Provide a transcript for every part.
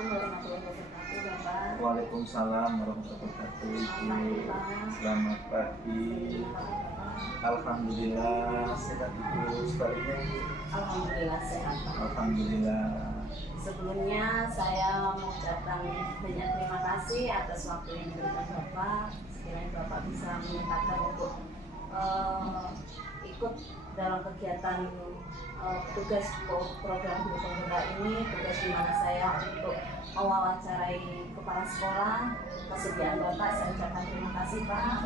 Assalamualaikum warahmatullahi wabarakatuh, Bapak. Waalaikumsalam warahmatullahi wabarakatuh. Ibu, selamat pagi. Alhamdulillah sehat Ibu. Sebaliknya Ibu. Alhamdulillah sehat, Pak. Alhamdulillah. Sebelumnya saya mengucapkan banyak terima kasih atas waktu yang diberikan Bapak. Sekiranya Bapak bisa menyempatkan untuk ikut dalam kegiatan tugas program Guru Penggerak ini, tugas di mana saya untuk mewawancarai kepala sekolah. Kesediaan Bapak saya ucapkan terima kasih, Pak.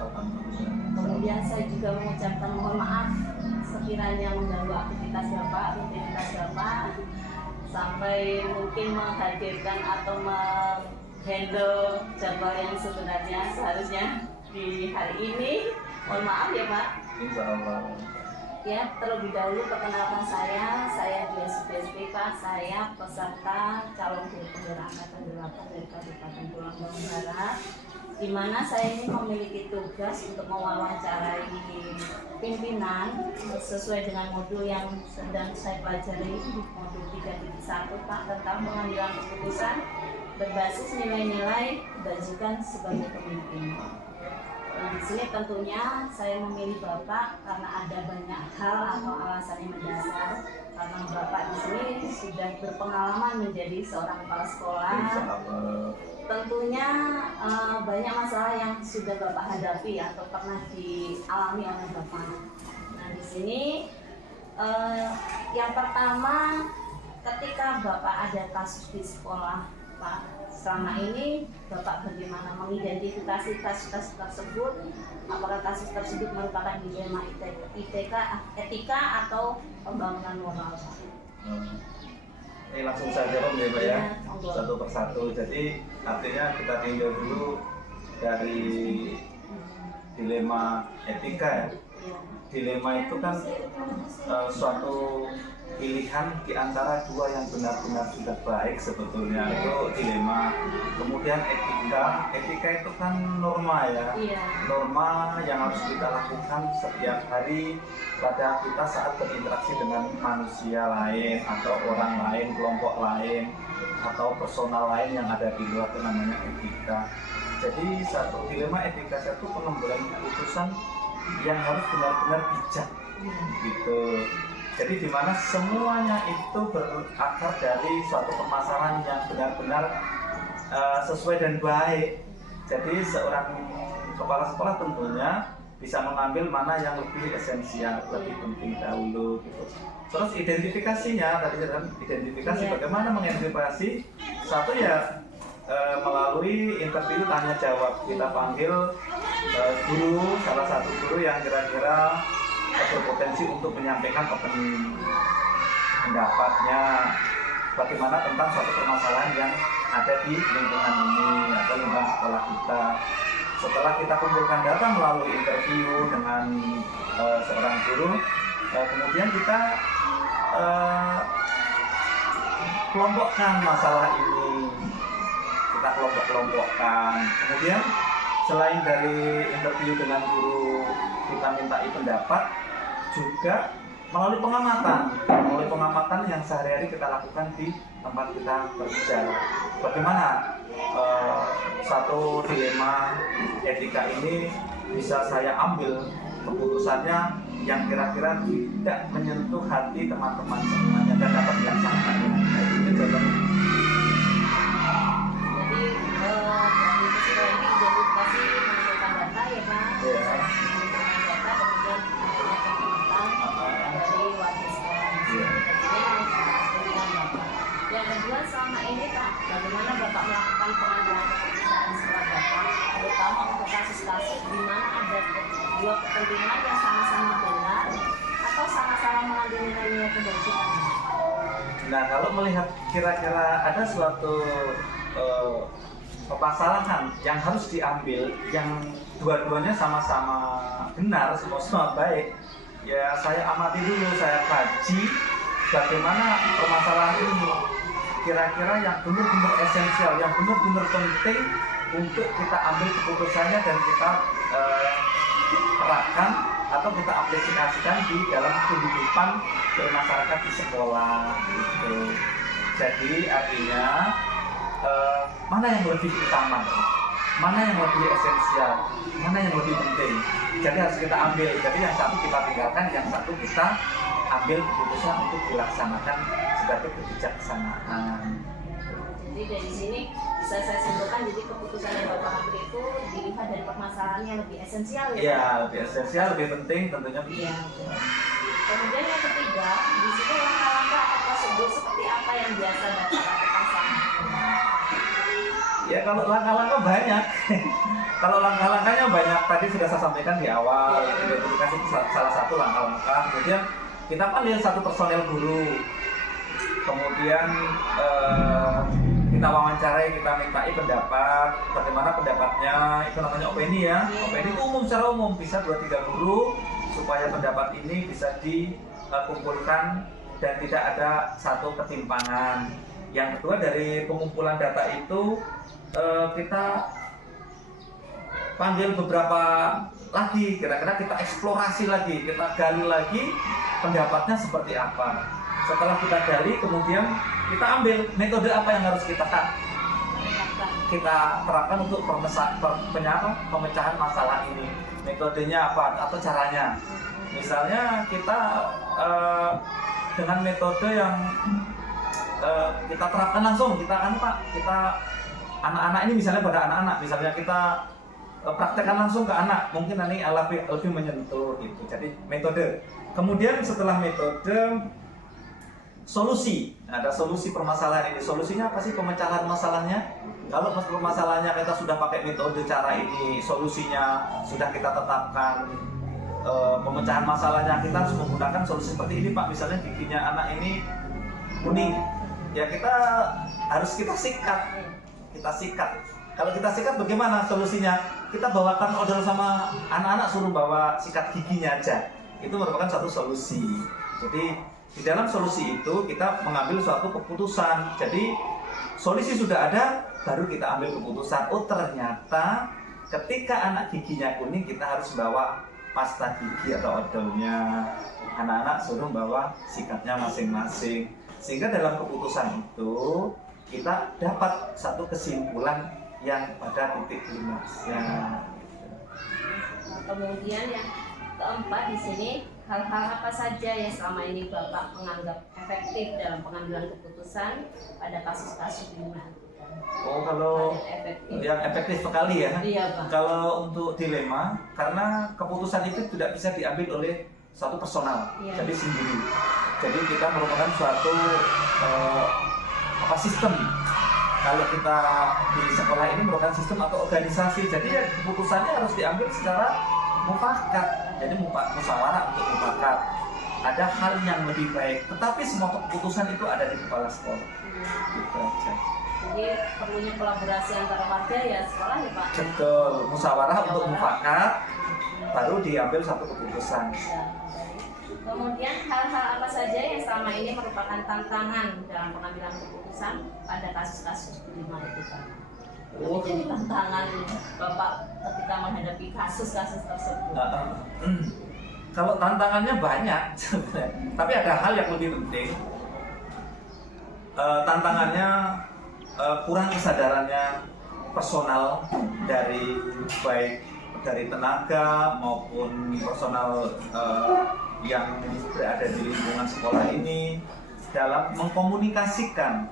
Kemudian saya juga mengucapkan mohon maaf sekiranya mengganggu aktivitas Bapak, rutinitas Bapak, sampai mungkin menghadirkan atau menghandle jadwal yang sebenarnya seharusnya di hari ini. Mohon maaf ya, Pak. Insya Allah. Ya, terlebih dahulu perkenalkan saya Dwi Subiasti, Pak. Saya peserta calon guru penggerak angkatan 8 dari Kabupaten Pulau Bawang Barat, di mana saya ini memiliki tugas untuk mewawancarai pimpinan sesuai dengan modul yang sedang saya pelajari di modul 3.1, Pak, tentang pengambilan keputusan berbasis nilai-nilai kebajikan sebagai pemimpin. Di sini tentunya saya memilih Bapak karena ada banyak hal atau alasan yang mendasar, karena Bapak di sini sudah berpengalaman menjadi seorang kepala sekolah. Tentunya banyak masalah yang sudah Bapak hadapi atau pernah dialami oleh Bapak. Nah, di sini yang pertama, ketika Bapak ada kasus di sekolah, Pak, selama ini Bapak bagaimana mengidentifikasi kasus tersebut? Apakah kasus tersebut merupakan dilema etika atau pembangunan moral, Pak? Ini langsung saja Om ya Pak ya, satu persatu. Jadi artinya kita tinjau dulu dari dilema etika ya. Dilema itu kan suatu pilihan di antara dua yang benar-benar sudah baik sebetulnya, itu dilema. Kemudian etika itu kan norma ya, norma yang harus kita lakukan setiap hari pada kita saat berinteraksi dengan manusia lain atau orang lain, kelompok lain atau personal lain yang ada di luar, itu namanya etika. Jadi satu dilema etika, satu pengambilan keputusan yang harus benar-benar bijak gitu. Jadi di mana semuanya itu berakar dari suatu permasalahan yang benar-benar sesuai dan baik. Jadi seorang kepala sekolah tentunya bisa mengambil mana yang lebih esensial, lebih penting dahulu gitu. Terus identifikasinya, tadi identifikasi bagaimana mengidentifikasi satu ya, melalui interview tanya jawab. Kita panggil guru, salah satu guru yang kira-kira berpotensi untuk menyampaikan pendapatnya bagaimana tentang suatu permasalahan yang ada di lingkungan ini atau lingkungan sekolah kita. Setelah kita kumpulkan data melalui interview dengan seorang guru, kemudian kita kelompokkan masalah ini, kita kelompok-kelompokkan. Kemudian selain dari interview dengan guru, kita mintai pendapat juga melalui pengamatan yang sehari-hari kita lakukan di tempat kita bekerja. Bagaimana satu dilema etika ini bisa saya ambil keputusannya yang kira-kira tidak menyentuh hati teman-teman semuanya dan dapat dilaksanakan dengan baik. Itu jawabannya. Jadi dari peristiwa ini identifikasi mengumpulkan data ya, Pak. Mengumpulkan data, kemudian ada pengamatan dari warga sekolah. Jadi harus dengan Bapak. Yang kedua, selama ini Pak, bagaimana Bapak melakukan pengambilan keputusan setelah Bapak, terutama untuk kasus-kasus di mana ada dua kepentingan yang sama-sama benar atau sama-sama mengambil nilai-nilai kebajikan? Nah, kalau melihat kira-kira ada suatu permasalahan yang harus diambil, yang dua-duanya sama-sama benar, sama-sama baik, ya saya amati dulu, saya kaji bagaimana permasalahan ini kira-kira yang benar-benar esensial, yang benar-benar penting untuk kita ambil keputusannya dan kita terapkan atau kita aplikasikan di dalam kehidupan bermasyarakat di sekolah gitu. Jadi artinya mana yang lebih utama, mana yang lebih esensial, mana yang lebih penting. Jadi harus kita ambil. Jadi yang satu kita tinggalkan, yang satu kita ambil keputusan untuk dilaksanakan sebagai kebijaksanaan. Jadi dari sini bisa saya simpulkan, jadi keputusan yang Bapak ambil itu dilihat dari permasalahan yang lebih esensial ya? Iya, lebih esensial, lebih penting tentunya. Iya. Kemudian yang ketiga, di situ langkah-langkah atau prosedur seperti apa yang biasa Bapak lakukan selama ini? Ya kalau langkah-langkah banyak. Kalau langkah-langkahnya banyak, tadi sudah saya sampaikan di awal, identifikasi itu salah satu langkah-langkah. Kemudian kita panggil satu personel guru, kemudian kita wawancarai, kita mintai pendapat, bagaimana pendapatnya, itu namanya opini ya. Opini itu umum, secara umum, bisa 2-3 guru, supaya pendapat ini bisa dikumpulkan dan tidak ada satu ketimpangan. Yang kedua, dari pengumpulan data itu kita panggil beberapa lagi, kira-kira kita eksplorasi lagi, kita gali lagi pendapatnya seperti apa. Setelah kita gali, kemudian kita ambil metode apa yang harus kita terapkan untuk pemecahan masalah ini. Metodenya apa atau caranya? Misalnya kita dengan metode yang kita terapkan langsung, kita anak-anak ini, misalnya pada anak-anak, misalnya kita praktekkan langsung ke anak, mungkin nanti lebih menyentuh gitu. Jadi metode. Kemudian setelah metode, solusi. Ada solusi permasalahan ini. Solusinya apa sih pemecahan masalahnya? Kalau permasalahannya kita sudah pakai metode cara ini, solusinya sudah kita tetapkan, pemecahan masalahnya kita harus menggunakan solusi seperti ini Pak. Misalnya giginya anak ini kuning, ya kita harus kita sikat. Kalau kita sikat bagaimana solusinya? Kita bawakan odol sama anak-anak, suruh bawa sikat giginya aja. Itu merupakan satu solusi. Jadi di dalam solusi itu kita mengambil suatu keputusan. Jadi solusi sudah ada, baru kita ambil keputusan. Oh ternyata ketika anak giginya kuning, kita harus bawa pasta gigi atau odolnya. Anak-anak suruh bawa sikatnya masing-masing. Sehingga dalam keputusan itu kita dapat satu kesimpulan yang pada titik klimaksnya. Kemudian yang keempat di sini, hal-hal apa saja yang selama ini Bapak menganggap efektif dalam pengambilan keputusan pada kasus-kasus ini? Oh, kalau yang efektif sekali ya. Iya, Pak. Kalau untuk dilema, karena keputusan itu tidak bisa diambil oleh satu personal, jadi sendiri. Jadi kita merupakan suatu sistem. Kalau kita di sekolah ini merupakan sistem atau organisasi, jadi ya keputusannya harus diambil secara mufakat. Jadi musyawarah untuk mufakat. Ada hal yang lebih baik, tetapi semua keputusan itu ada di kepala sekolah. Gitu aja. Jadi perlunya kolaborasi antara warga ya sekolah ya Pak. Betul, musyawarah untuk mufakat, baru diambil satu keputusan. Kemudian hal-hal apa saja yang selama ini merupakan tantangan dalam pengambilan keputusan pada kasus-kasus kelima itu Pak? Jadi tantangan Bapak ketika menghadapi kasus-kasus tersebut. Kalau tantangannya banyak, tapi ada hal yang lebih penting. Tantangannya kurang kesadarannya personal dari baik dari tenaga maupun personal yang berada di lingkungan sekolah ini dalam mengkomunikasikan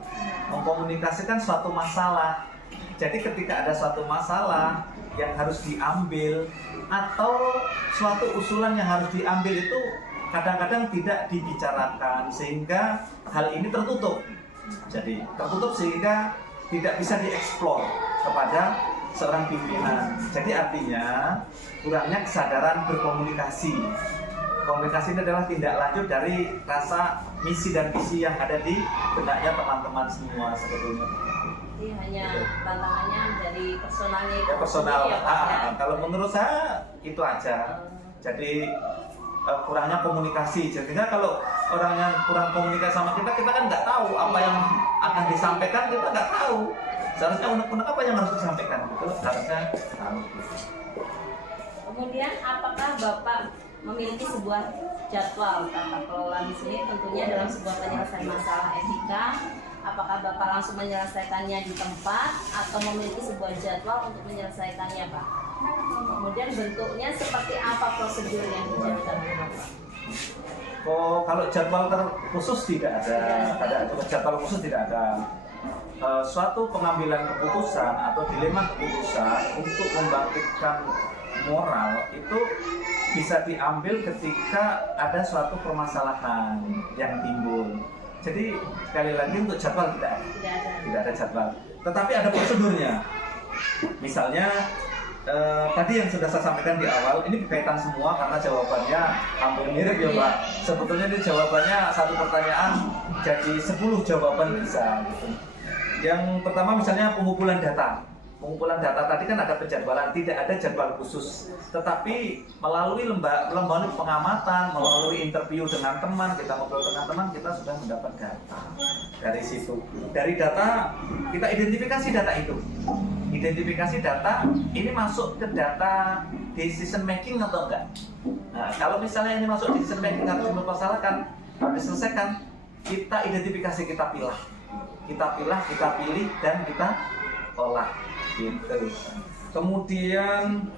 suatu masalah. Jadi ketika ada suatu masalah yang harus diambil atau suatu usulan yang harus diambil itu kadang-kadang tidak dibicarakan sehingga hal ini tertutup. Jadi tertutup sehingga tidak bisa dieksplor kepada seorang pimpinan. Jadi artinya kurangnya kesadaran berkomunikasi. Komunikasi ini adalah tindak lanjut dari rasa misi dan visi yang ada di benaknya teman-teman semua sebetulnya. Jadi hanya tantangannya dari personalnya itu. Ya personal. Ya, kalau menurut saya itu aja. Jadi kurangnya komunikasi. Jadinya kalau orangnya kurang komunikasi sama kita kan nggak tahu apa yang akan disampaikan, kita nggak tahu. Seharusnya unek-unek apa yang harus disampaikan, itu harusnya tahu. Kemudian apakah Bapak memiliki sebuah jadwal tata kelola di sini? Tentunya dalam sebuah penyelesaian masalah etika Apakah Bapak langsung menyelesaikannya di tempat atau memiliki sebuah jadwal untuk menyelesaikannya, Pak? Kemudian bentuknya seperti apa prosedur yang dijalankan oleh Bapak? Oh, kalau jadwal khusus tidak ada. Jadwal khusus tidak ada. Suatu pengambilan keputusan atau dilema keputusan untuk membangkitkan moral itu bisa diambil ketika ada suatu permasalahan yang timbul. Jadi sekali lagi untuk jadwal tidak ada jadwal. Tetapi ada prosedurnya. Misalnya tadi yang sudah saya sampaikan di awal, ini berkaitan semua karena jawabannya hampir mirip ya Pak. Sebetulnya ini jawabannya satu pertanyaan jadi 10 jawaban bisa gitu. Yang pertama misalnya pengumpulan data. Pengumpulan data tadi kan ada penjadwalan, tidak ada jadwal khusus. Tetapi melalui lembaga pengamatan, melalui interview dengan teman, kita ngobrol dengan teman, kita sudah mendapat data dari situ. Dari data kita identifikasi data itu. Identifikasi data ini masuk ke data decision making atau enggak. Nah, kalau misalnya ini masuk decision making harus dipermasalahkan, harus diselesaikan, kita identifikasi, kita pilih, kita pilih dan kita olah gitu. Kemudian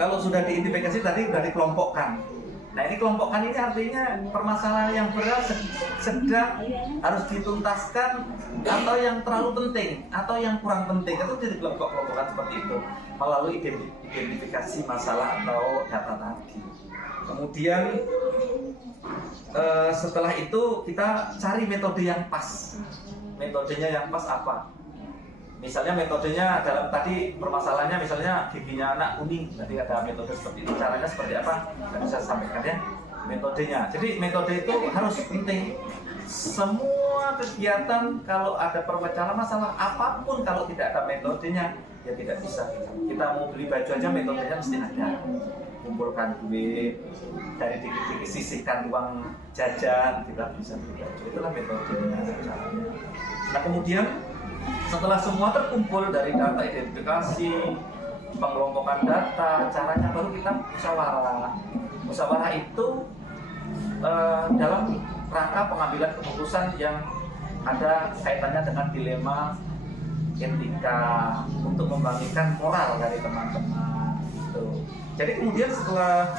kalau sudah diidentifikasi tadi sudah dikelompokkan. Nah ini kelompokkan ini artinya permasalahan yang berat sedang harus dituntaskan atau yang terlalu penting atau yang kurang penting, itu jadi kelompok-kelompokkan seperti itu melalui identifikasi masalah atau data tadi. Kemudian setelah itu kita cari metode yang pas. Metodenya yang pas apa? Misalnya metodenya dalam tadi permasalahannya misalnya giginya anak kuning, nanti ada metode seperti itu, caranya seperti apa? Yang bisa sampaikan ya metodenya. Jadi metode itu harus penting. Semua kegiatan kalau ada perpecahan masalah apapun kalau tidak ada metodenya ya tidak bisa. Kita mau beli baju aja metodenya mesti ada. Kumpulkan duit, dari dikit-dikit sisihkan uang jajan, kita bisa beli baju. Itulah metodenya, caranya. Nah kemudian setelah semua terkumpul dari data identifikasi, pengelompokan data, caranya baru kita musyawarah. Musyawarah itu dalam rangka pengambilan keputusan yang ada kaitannya dengan dilema etika untuk membangkitkan moral dari teman-teman. Jadi kemudian setelah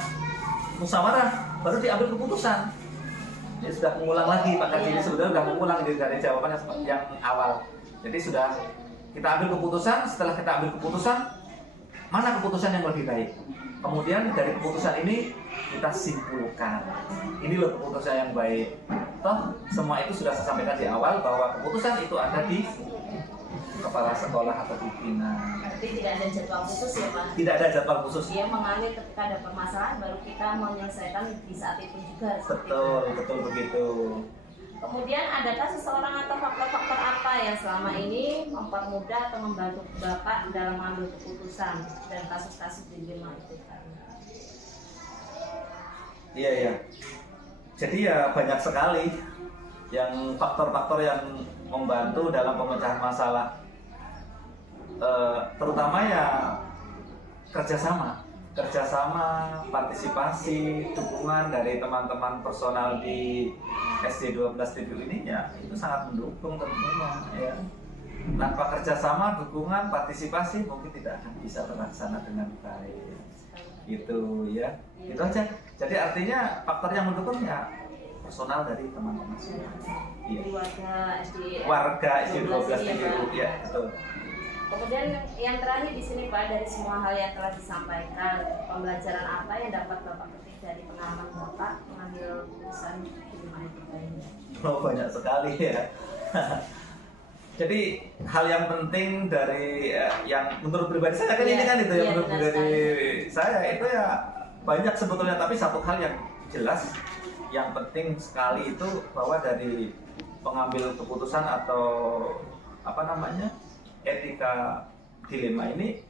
musyawarah baru diambil keputusan. Jadi sudah mengulang lagi Pak Kadiri, sebenarnya sudah mengulang dari jawabannya seperti yang awal. Jadi sudah kita ambil keputusan, setelah kita ambil keputusan, mana keputusan yang lebih baik? Kemudian dari keputusan ini kita simpulkan, ini loh keputusan yang baik. Toh semua itu sudah saya sampaikan di awal bahwa keputusan itu ada di kepala sekolah atau pimpinan. Berarti tidak ada jadwal khusus ya Pak? Tidak ada jadwal khusus. Dia mengalir ketika ada permasalahan, baru kita menyelesaikan di saat itu juga. Betul begitu. Kemudian adakah seseorang atau faktor-faktor apa yang selama ini mempermudah atau membantu Bapak dalam mengambil keputusan dan kasus-kasus dilema itu? Iya. Jadi ya banyak sekali yang faktor-faktor yang membantu dalam pemecahan masalah. Terutama ya kerjasama, partisipasi, dukungan dari teman-teman personal di SD 12 TPU ini ya itu sangat mendukung tentunya ya. Tanpa kerjasama, dukungan, partisipasi mungkin tidak akan bisa terlaksana dengan baik. Gitu ya. Itu aja. Jadi artinya faktor yang mendukung ya personal dari teman-teman semua. Iya. Warga SD 12 TPU ya, betul. Kemudian yang terakhir di sini Pak, dari semua hal yang telah disampaikan, pembelajaran apa yang dapat Bapak petik dari pengalaman Bapak mengambil keputusan dilema etika ini? Oh, banyak sekali ya. Jadi hal yang penting dari yang menurut pribadi saya kan ini kan itu yang menurut pribadi saya itu ya banyak sebetulnya, tapi satu hal yang jelas yang penting sekali itu bahwa dari pengambil keputusan atau apa namanya etika dilema ini,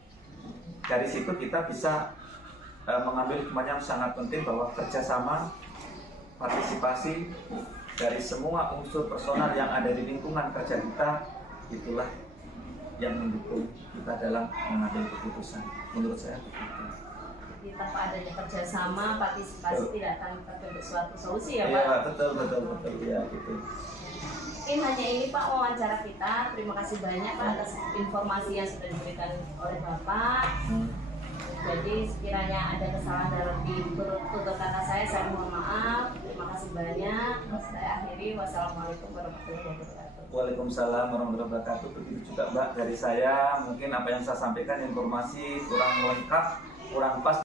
dari situ kita bisa mengambil hikmah yang sangat penting bahwa kerjasama, partisipasi dari semua unsur personal yang ada di lingkungan kerja kita, itulah yang mendukung kita dalam mengambil keputusan. Menurut saya begitu. Jadi tanpa adanya kerjasama, partisipasi tidak akan terbentuk suatu solusi ya Pak? Iya betul ya gitu. Mungkin hanya ini Pak wawancara kita. Terima kasih banyak Pak atas informasi yang sudah diberikan oleh Bapak. Jadi sekiranya ada kesalahan dalam tutur kata saya mohon maaf. Terima kasih banyak. Saya akhiri. Wassalamualaikum warahmatullahi wabarakatuh. Waalaikumsalam warahmatullahi wabarakatuh. Begitu juga Mbak dari saya, mungkin apa yang saya sampaikan informasi kurang lengkap, kurang pas